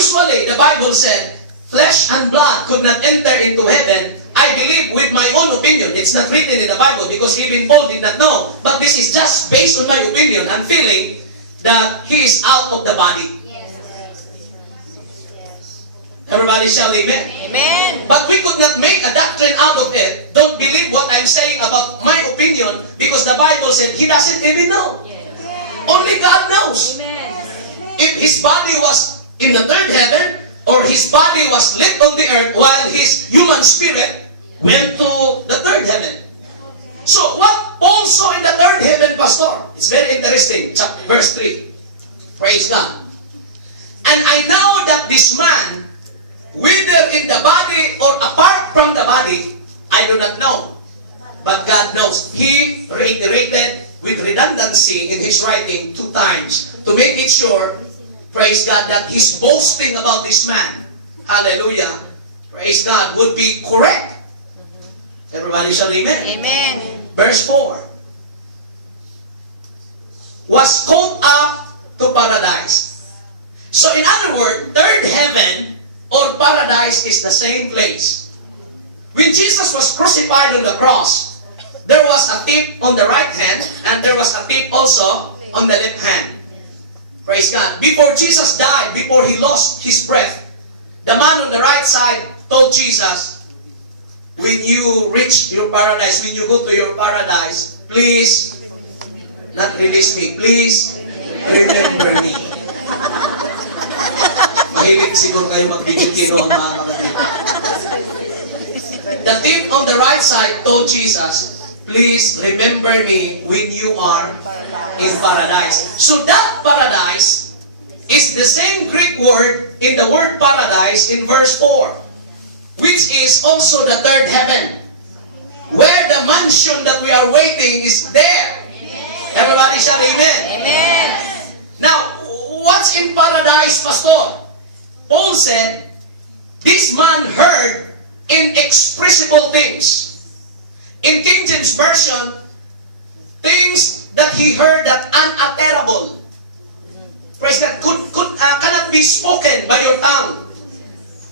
usually, the Bible said, flesh and blood could not enter into heaven. I believe with my own opinion. It's not written in the Bible because even Paul did not know. But this is just based on my opinion and feeling that he is out of the body. Everybody shall amen. Amen. But we could not make a doctrine out of it. Don't believe what I'm saying about my opinion because the Bible said he doesn't even know. Only God knows. Amen. If his body was in the third heaven or his body was left on the earth while his human spirit went to the third heaven. So what Paul saw in the third heaven, Pastor? It's very interesting. Verse 3. Praise God. And I know that this man, whether in the body or apart from the body, I do not know. But God knows. He reiterated with redundancy in his writing 2 times to make it sure, praise God, that his boasting about this man, hallelujah, praise God, would be correct. Everybody shall amen. Amen. Verse 4. Was caught up to paradise. So in other words, third heaven or paradise is the same place. When Jesus was crucified on the cross, there was a tip on the right hand and there was a tip also on the left hand. Praise God. Before Jesus died, before he lost his breath, the man on the right side told Jesus, when you reach your paradise, when you go to your paradise, please, not release me, please remember me. Mahilig siguro kayo magbigay-giro ang mga kapatid. The thief on the right side told Jesus, please remember me when you are in paradise. So that paradise is the same Greek word in the word paradise in verse 4, which is also the third heaven, where the mansion that we are waiting is there. Everybody shout amen. Amen. Now, what's in paradise, Pastor? Paul said, this man heard inexpressible things. In King James Version, things that he heard that unutterable. Praise that cannot be spoken by your tongue.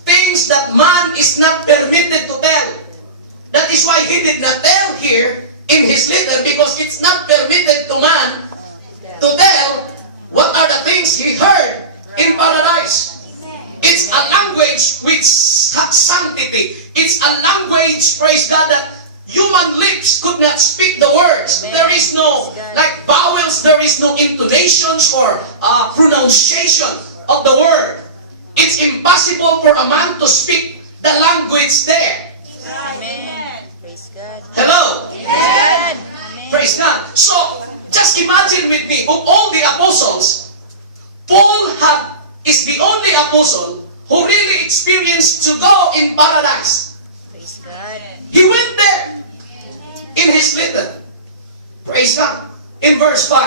Things that man is not permitted to tell. That is why he did not tell here in his letter because it's not permitted to man to tell what are the things he heard in paradise. It's a language with sanctity. It's a language, praise God, that human lips could not speak the words. Amen. There is no, like vowels, there is no intonations or pronunciation of the word. It's impossible for a man to speak the language there. Amen. Praise God. Hello? Amen. Praise God. So, just imagine with me, of all the apostles, Paul is the only apostle who really experienced to go in paradise. Praise God. He went there in his letter. Praise God. In verse 5.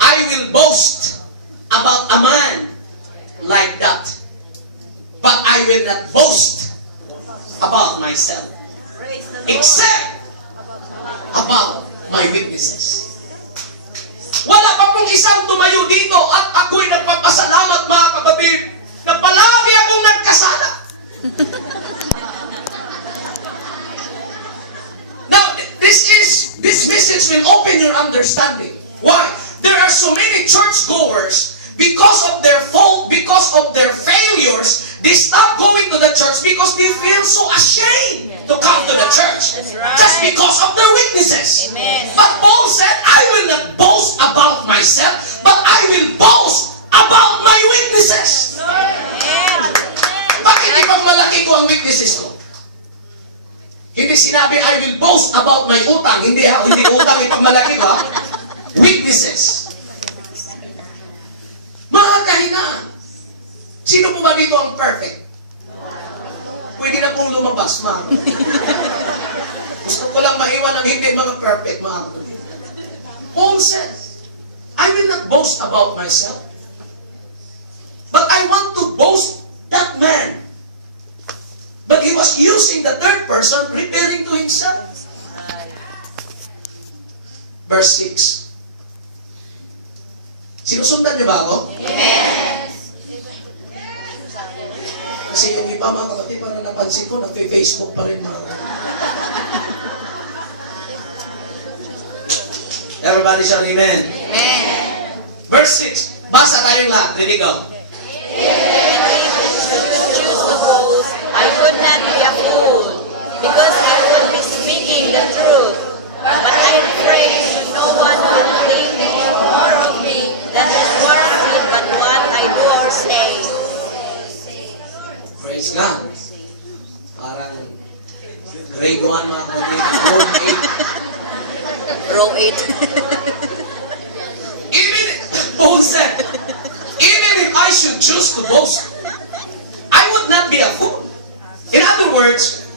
I will boast about a man like that, but I will not boast about myself, except about my witnesses. Wala pa pong isang tumayo dito at ako'y nagpapasalamat, mga kapatid, na palagi akong nagkasala. Now, this message will open your understanding. Why? There are so many churchgoers, because of their fault, because of their failures, they stop going to the church because they feel so ashamed to come to the church. That's right. Just because of their weaknesses. Amen. But Paul said, I will not boast about myself, but I will boast about my weaknesses. Amen. Bakit ipag malaki ko ang weaknesses ko? Hindi sinabi, I will boast about my utang. Hindi utang ipag malaki ko. Weaknesses. Mga kahinaan. Sino po ba dito ang perfect? Pwede na pong lumabas, mga. Gusto ko lang maiwan ang hindi mga perfect, mga. Paul says, I will not boast about myself, but I want to boast that man. But he was using the third person, referring to himself. Verse 6. Sinusundan niyo ba ako? Yes. Kasi yung iba mga kapatid, parang napansin ko, nag-Facebook pa rin mga Everybody shout amen. Amen. Verse 6. Basa tayong lahat. Ready, go. Choose to boast, I could not be a fool, because I would be speaking the truth. But I pray no one will think more of me than is warranted but what I do or say. Praise God. Parang grade 1 mga kapatid. Row 8. Even, Paul said, even if I should choose to boast, I would not be a fool. In other words,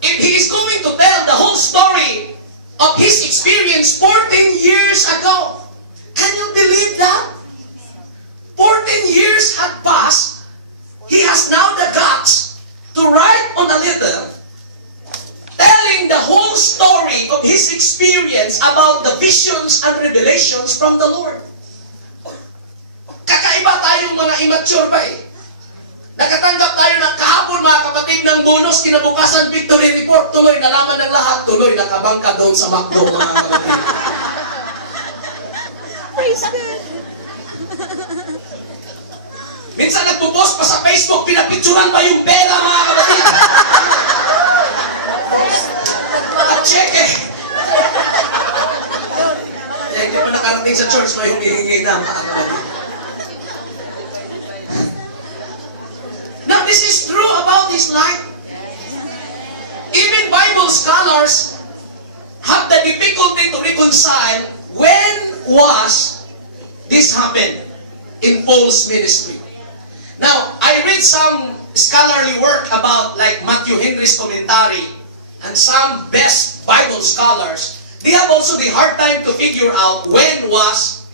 if he is going to tell the whole story of his experience 14 years ago, can you believe that? 14 years had passed. He has now the guts to write on a letter telling the whole story of his experience about the visions and revelations from the Lord. Kakaiba tayong mga immature ba eh. Nakatanggap tayo ng kahapon mga kapatid ng bonus, kinabukasan victory report, tuloy nalaman ng lahat, tuloy nakabangka doon sa McDo mga kapatid. Praise God. Minsan nagpo-post pa sa Facebook, pinapicturan pa yung pera mga kapatid. At cheque. Eh, hindi pa nakarating sa church, may humihingi na mga kapatid. Now, this is true about his life. Even Bible scholars have the difficulty to reconcile when was this happened in Paul's ministry. Now, I read some scholarly work about like Matthew Henry's commentary and some best Bible scholars. They have also the hard time to figure out when was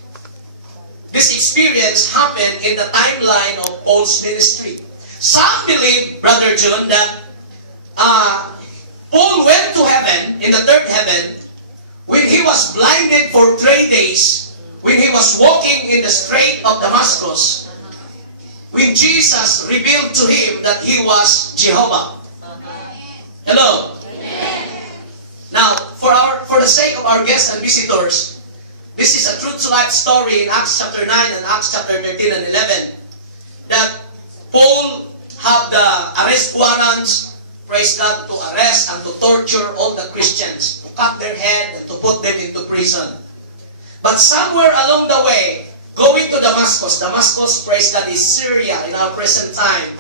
this experience happened in the timeline of Paul's ministry. Some believe, Brother John, that Paul went to heaven, in the third heaven, when he was blinded for 3 days, when he was walking in the Strait of Damascus, when Jesus revealed to him that he was Jehovah. Hello? Now, for the sake of our guests and visitors, this is a truth-to-life story in Acts chapter 9 and Acts chapter 13 and 11, that Paul have the arrest warrants, praise God, to arrest and to torture all the Christians, to cut their head and to put them into prison. But somewhere along the way, going to Damascus, praise God, is Syria in our present time.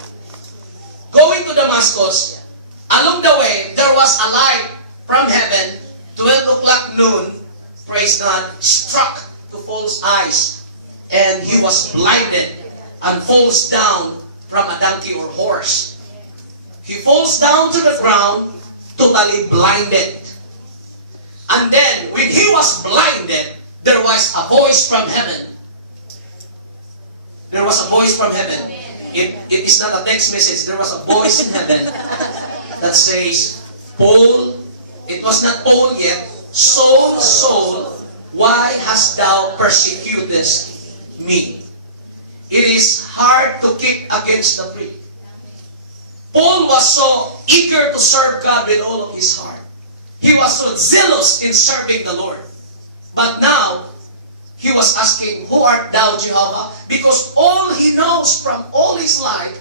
Going to Damascus, along the way, there was a light from heaven, 12 o'clock noon, praise God, struck to Paul's eyes, and he was blinded and falls down from a donkey or horse. He falls down to the ground, totally blinded. And then, when he was blinded, there was a voice from heaven. There was a voice from heaven. It is not a text message. There was a voice in heaven that says, Paul, it was not Paul yet, Saul, Saul, why hast thou persecutest me? It is hard to kick against the prick. Paul was so eager to serve God with all of his heart. He was so zealous in serving the Lord. But now, he was asking, who art thou, Jehovah? Because all he knows from all his life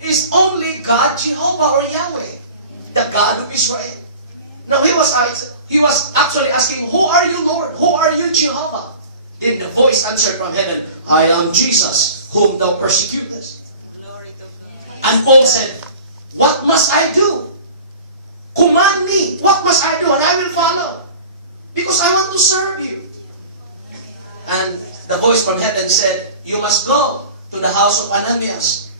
is only God, Jehovah, or Yahweh, the God of Israel. Now, he was actually asking, who are you, Lord? Who are you, Jehovah? Then the voice answered from heaven, I am Jesus, whom thou persecutest. And Paul said, what must I do? Command me. What must I do? And I will follow. Because I want to serve you. And the voice from heaven said, you must go to the house of Ananias.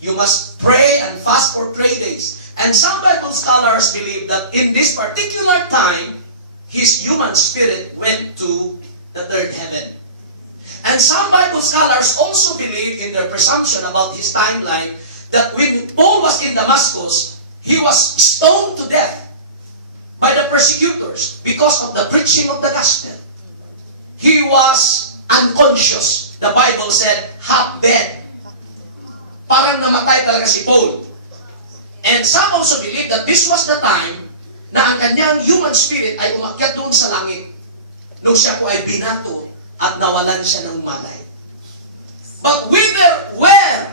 You must pray and fast for 3 days. And some Bible scholars believe that in this particular time, his human spirit went to the third heaven. And some Bible scholars also believe in their presumption about his timeline that when Paul was in Damascus, he was stoned to death by the persecutors because of the preaching of the gospel. He was unconscious the Bible said, half dead. Parang namatay talaga si Paul. And some also believe that this was the time na ang kanyang human spirit ay umakyat doon sa langit nung siya po ay binato at nawalan siya ng malay. But where,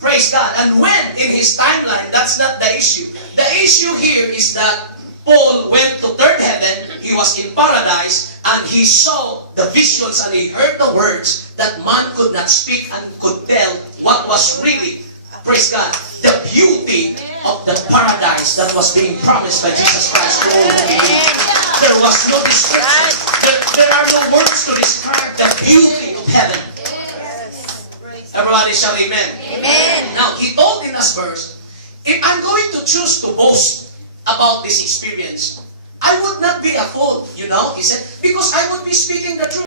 praise God, and when in his timeline, that's not the issue. The issue here is that Paul went to third heaven, he was in paradise, and he saw the visions and he heard the words that man could not speak and could tell what was really, praise God, the beauty of the paradise that was being promised by Jesus Christ to all who believe. There was no description. There are no words to describe the beauty of heaven. Everybody shout amen. Amen. Now, he told in this verse, if I'm going to choose to boast about this experience, I would not be a fool, he said, because I would be speaking the truth.